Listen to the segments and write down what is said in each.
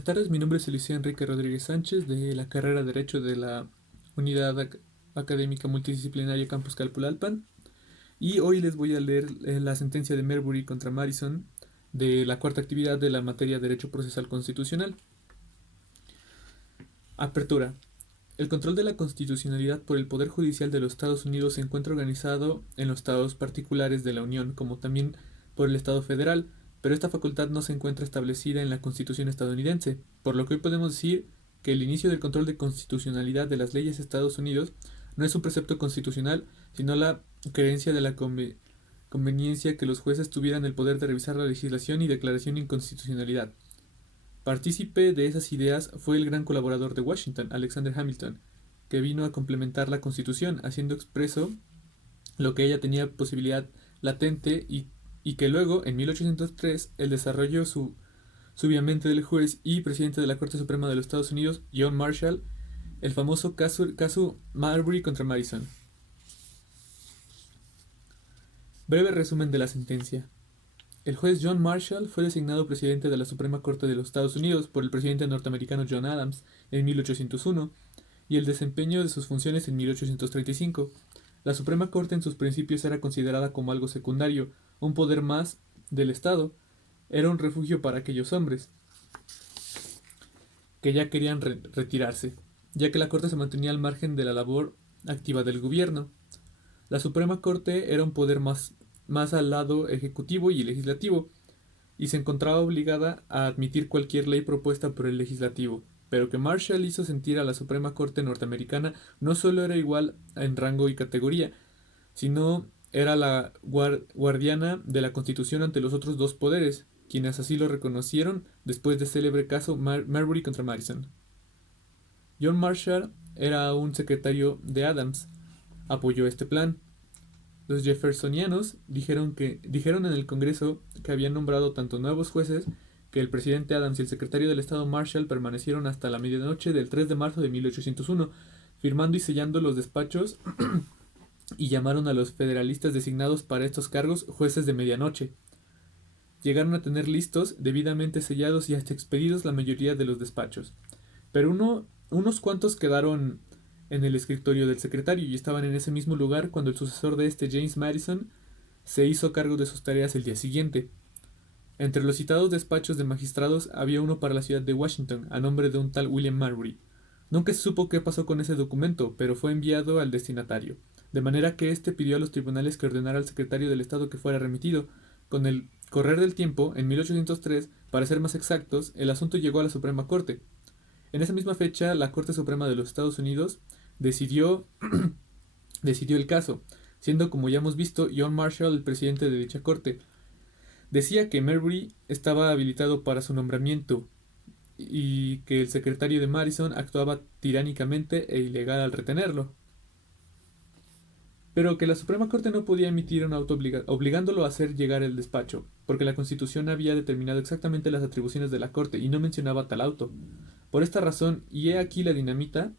Buenas tardes, mi nombre es Eliseo Enrique Rodríguez Sánchez de la carrera Derecho de la Unidad Académica Multidisciplinaria Campus Calpulalpan y hoy les voy a leer la sentencia de Marbury contra Madison de la cuarta actividad de la materia Derecho Procesal Constitucional. Apertura. El control de la constitucionalidad por el Poder Judicial de los Estados Unidos se encuentra organizado en los estados particulares de la Unión, como también por el Estado federal, pero esta facultad no se encuentra establecida en la Constitución estadounidense, por lo que hoy podemos decir que el inicio del control de constitucionalidad de las leyes de Estados Unidos no es un precepto constitucional, sino la creencia de la conveniencia que los jueces tuvieran el poder de revisar la legislación y declaración de inconstitucionalidad. Partícipe de esas ideas fue el gran colaborador de Washington, Alexander Hamilton, que vino a complementar la Constitución, haciendo expreso lo que ella tenía posibilidad latente y que luego, en 1803, el desarrollo subiamente del juez y presidente de la Corte Suprema de los Estados Unidos, John Marshall, el famoso caso Marbury contra Madison. Breve resumen de la sentencia. El juez John Marshall fue designado presidente de la Suprema Corte de los Estados Unidos por el presidente norteamericano John Adams en 1801 y el desempeño de sus funciones en 1835. La Suprema Corte en sus principios era considerada como algo secundario, un poder más del Estado. Era un refugio para aquellos hombres que ya querían retirarse, ya que la Corte se mantenía al margen de la labor activa del gobierno. La Suprema Corte era un poder más al lado ejecutivo y legislativo, y se encontraba obligada a admitir cualquier ley propuesta por el legislativo, pero que Marshall hizo sentir a la Suprema Corte norteamericana no solo era igual en rango y categoría, sino era la guardiana de la Constitución ante los otros dos poderes, quienes así lo reconocieron después del célebre caso Marbury contra Madison. John Marshall era un secretario de Adams, apoyó este plan. Los jeffersonianos dijeron en el Congreso que habían nombrado tanto nuevos jueces que el presidente Adams y el secretario del Estado Marshall permanecieron hasta la medianoche del 3 de marzo de 1801, firmando y sellando los despachos y llamaron a los federalistas designados para estos cargos jueces de medianoche. Llegaron a tener listos, debidamente sellados y hasta expedidos la mayoría de los despachos. Pero unos cuantos quedaron en el escritorio del secretario y estaban en ese mismo lugar cuando el sucesor de James Madison, se hizo cargo de sus tareas el día siguiente. Entre los citados despachos de magistrados había uno para la ciudad de Washington, a nombre de un tal William Marbury. Nunca se supo qué pasó con ese documento, pero fue enviado al destinatario, de manera que éste pidió a los tribunales que ordenara al secretario del Estado que fuera remitido. Con el correr del tiempo, en 1803, para ser más exactos, el asunto llegó a la Suprema Corte. En esa misma fecha, la Corte Suprema de los Estados Unidos decidió el caso, siendo, como ya hemos visto, John Marshall el presidente de dicha corte. Decía que Marbury estaba habilitado para su nombramiento y que el secretario de Madison actuaba tiránicamente e ilegal al retenerlo, pero que la Suprema Corte no podía emitir un auto obligándolo a hacer llegar el despacho, porque la Constitución había determinado exactamente las atribuciones de la Corte y no mencionaba tal auto. Por esta razón, y he aquí la dinamita,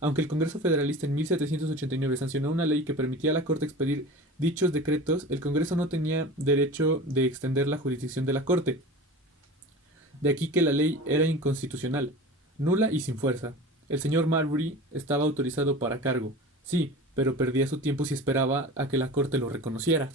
aunque el Congreso Federalista en 1789 sancionó una ley que permitía a la Corte expedir dichos decretos, el Congreso no tenía derecho de extender la jurisdicción de la Corte. De aquí que la ley era inconstitucional, nula y sin fuerza. El señor Marbury estaba autorizado para cargo, sí, pero perdía su tiempo si esperaba a que la Corte lo reconociera.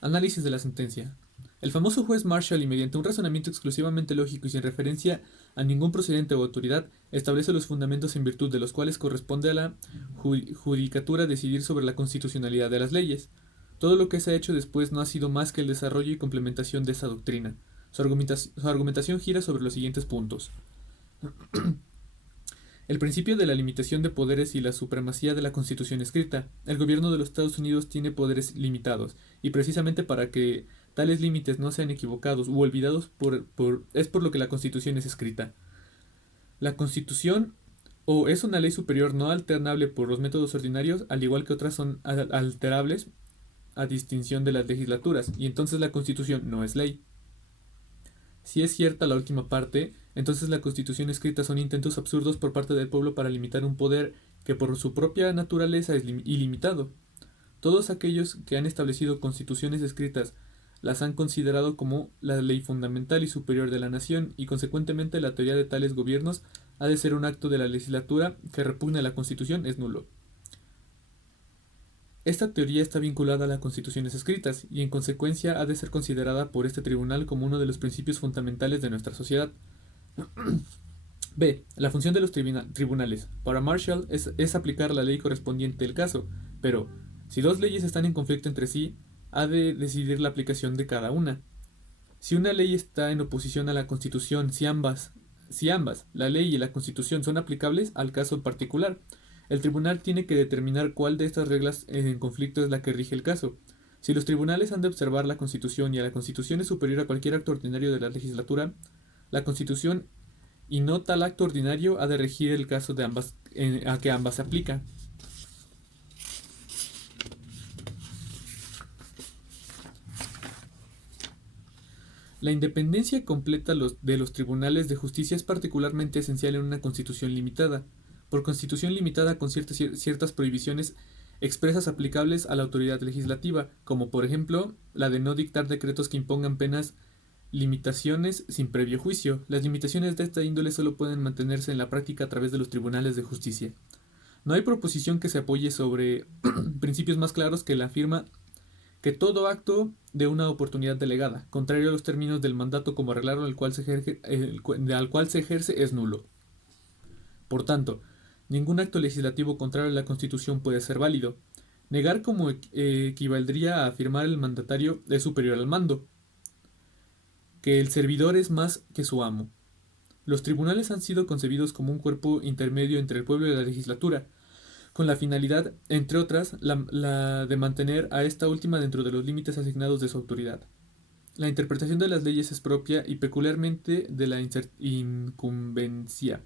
Análisis de la sentencia. El famoso juez Marshall, y mediante un razonamiento exclusivamente lógico y sin referencia a ningún procedente o autoridad, establece los fundamentos en virtud de los cuales corresponde a la judicatura decidir sobre la constitucionalidad de las leyes. Todo lo que se ha hecho después no ha sido más que el desarrollo y complementación de esa doctrina. Su argumentación gira sobre los siguientes puntos. El principio de la limitación de poderes y la supremacía de la Constitución escrita. El gobierno de los Estados Unidos tiene poderes limitados, y precisamente para que tales límites no sean equivocados u olvidados es por lo que la Constitución es escrita. La Constitución o es una ley superior no alternable por los métodos ordinarios, al igual que otras son alterables a distinción de las legislaturas, y entonces la Constitución no es ley. Si es cierta la última parte, entonces la Constitución escrita son intentos absurdos por parte del pueblo para limitar un poder que por su propia naturaleza es ilimitado. Todos aquellos que han establecido constituciones escritas las han considerado como la ley fundamental y superior de la nación, y consecuentemente la teoría de tales gobiernos ha de ser un acto de la legislatura que repugne a la Constitución es nulo. Esta teoría está vinculada a las constituciones escritas y en consecuencia ha de ser considerada por este tribunal como uno de los principios fundamentales de nuestra sociedad. B. La función de los tribunales. Para Marshall es aplicar la ley correspondiente al caso, pero si dos leyes están en conflicto entre sí, ha de decidir la aplicación de cada una. Si una ley está en oposición a la Constitución, si ambas, la ley y la Constitución, son aplicables al caso particular, el tribunal tiene que determinar cuál de estas reglas en conflicto es la que rige el caso. Si los tribunales han de observar la Constitución y a la Constitución es superior a cualquier acto ordinario de la legislatura, la Constitución y no tal acto ordinario ha de regir el caso de ambas, a que ambas se aplica. La independencia completa de los tribunales de justicia es particularmente esencial en una constitución limitada. Por constitución limitada con ciertas prohibiciones expresas aplicables a la autoridad legislativa, como por ejemplo la de no dictar decretos que impongan penas limitaciones sin previo juicio. Las limitaciones de esta índole solo pueden mantenerse en la práctica a través de los tribunales de justicia. No hay proposición que se apoye sobre principios más claros que la afirma que todo acto de una oportunidad delegada, contrario a los términos del mandato como arreglaron al cual se ejerce, es nulo. Por tanto, ningún acto legislativo contrario a la Constitución puede ser válido. Negar como equivaldría a afirmar el mandatario es superior al mando, que el servidor es más que su amo. Los tribunales han sido concebidos como un cuerpo intermedio entre el pueblo y la legislatura, con la finalidad, entre otras, la de mantener a esta última dentro de los límites asignados de su autoridad. La interpretación de las leyes es propia y peculiarmente de la incumbencia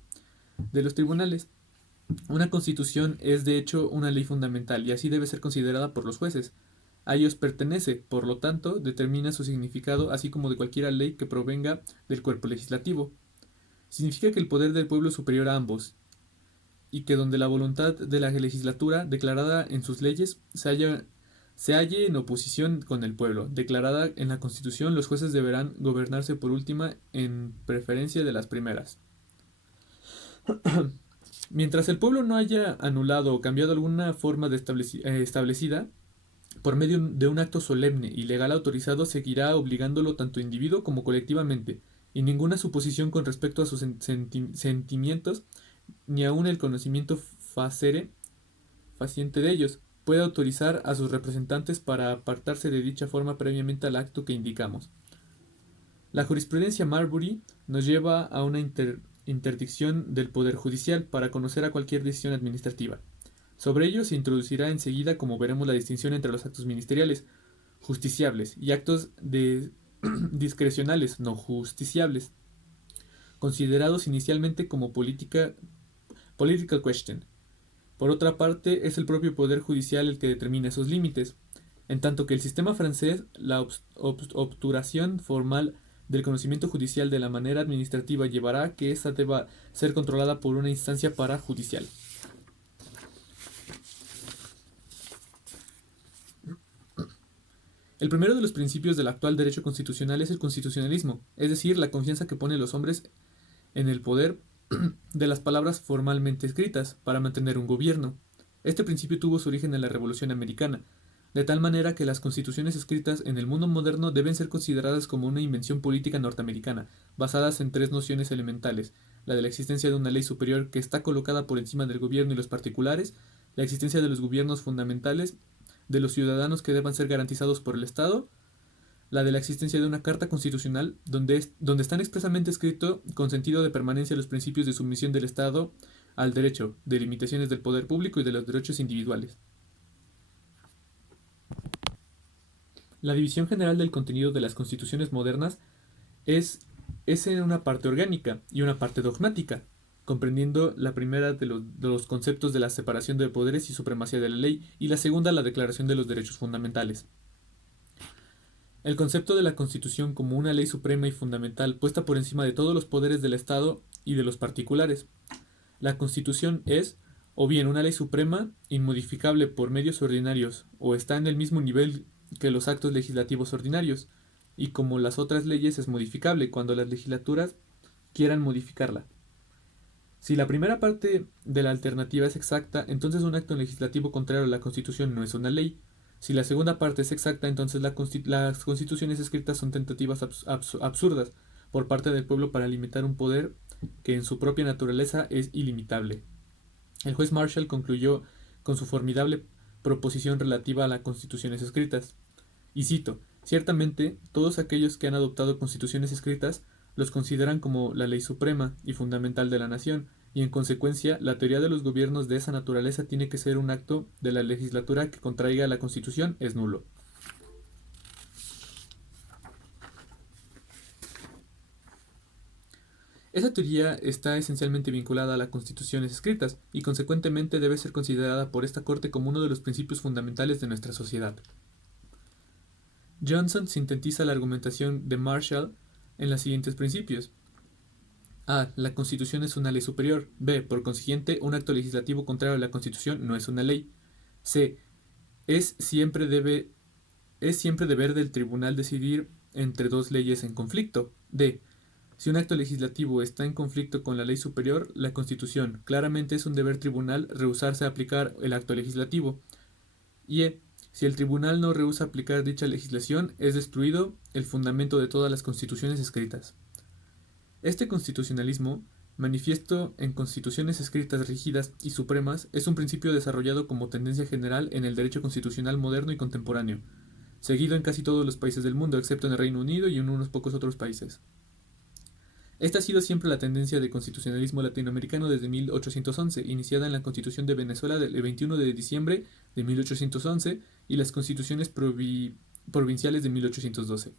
de los tribunales. Una constitución es de hecho una ley fundamental y así debe ser considerada por los jueces. A ellos pertenece, por lo tanto, determina su significado así como de cualquier ley que provenga del cuerpo legislativo. Significa que el poder del pueblo es superior a ambos y que donde la voluntad de la legislatura, declarada en sus leyes, se halle en oposición con el pueblo, declarada en la Constitución, los jueces deberán gobernarse por última en preferencia de las primeras. Mientras el pueblo no haya anulado o cambiado alguna forma establecida, por medio de un acto solemne y legal autorizado, seguirá obligándolo tanto individuo como colectivamente, y ninguna suposición con respecto a sus sentimientos, ni aun el conocimiento faciente de ellos, puede autorizar a sus representantes para apartarse de dicha forma previamente al acto que indicamos. La jurisprudencia Marbury nos lleva a una interdicción del Poder Judicial para conocer a cualquier decisión administrativa. Sobre ello se introducirá enseguida, como veremos, la distinción entre los actos ministeriales, justiciables, y actos discrecionales, no justiciables, considerados inicialmente como political question. Por otra parte, es el propio Poder Judicial el que determina esos límites, en tanto que el sistema francés, la obturación formal del conocimiento judicial de la manera administrativa llevará a que ésta deba ser controlada por una instancia parajudicial. El primero de los principios del actual derecho constitucional es el constitucionalismo, es decir, la confianza que ponen los hombres en el poder de las palabras formalmente escritas para mantener un gobierno. Este principio tuvo su origen en la Revolución Americana, de tal manera que las constituciones escritas en el mundo moderno deben ser consideradas como una invención política norteamericana, basadas en tres nociones elementales: la de la existencia de una ley superior que está colocada por encima del gobierno y los particulares, la existencia de los gobiernos fundamentales de los ciudadanos que deban ser garantizados por el Estado, la de la existencia de una carta constitucional donde están expresamente escritos con sentido de permanencia los principios de sumisión del Estado al derecho, de limitaciones del poder público y de los derechos individuales. La división general del contenido de las constituciones modernas es en una parte orgánica y una parte dogmática, comprendiendo la primera de los conceptos de la separación de poderes y supremacía de la ley, y la segunda la declaración de los derechos fundamentales. El concepto de la Constitución como una ley suprema y fundamental puesta por encima de todos los poderes del Estado y de los particulares. La Constitución es, o bien una ley suprema, inmodificable por medios ordinarios, o está en el mismo nivel que los actos legislativos ordinarios. y como las otras leyes es modificable cuando las legislaturas quieran modificarla. Si la primera parte de la alternativa es exacta, entonces un acto legislativo contrario a la Constitución no es una ley. Si la segunda parte es exacta, entonces las constituciones escritas son tentativas absurdas por parte del pueblo para limitar un poder que en su propia naturaleza es ilimitable. El juez Marshall concluyó con su formidable proposición relativa a las constituciones escritas. Y cito, ciertamente, todos aquellos que han adoptado constituciones escritas los consideran como la ley suprema y fundamental de la nación, y en consecuencia, la teoría de los gobiernos de esa naturaleza tiene que ser un acto de la legislatura que contraiga la Constitución es nulo. Esa teoría está esencialmente vinculada a las constituciones escritas y consecuentemente debe ser considerada por esta Corte como uno de los principios fundamentales de nuestra sociedad. Johnson sintetiza la argumentación de Marshall en los siguientes principios. A. La Constitución es una ley superior. B. Por consiguiente, un acto legislativo contrario a la Constitución no es una ley. C. Es siempre deber del tribunal decidir entre dos leyes en conflicto. D. Si un acto legislativo está en conflicto con la ley superior, la Constitución, claramente es un deber tribunal rehusarse a aplicar el acto legislativo. Y E. Si el tribunal no rehúsa aplicar dicha legislación, es destruido el fundamento de todas las constituciones escritas. Este constitucionalismo, manifiesto en constituciones escritas rígidas y supremas, es un principio desarrollado como tendencia general en el derecho constitucional moderno y contemporáneo, seguido en casi todos los países del mundo, excepto en el Reino Unido y en unos pocos otros países. Esta ha sido siempre la tendencia de constitucionalismo latinoamericano desde 1811, iniciada en la Constitución de Venezuela del 21 de diciembre de 1811 y las constituciones provinciales de 1812.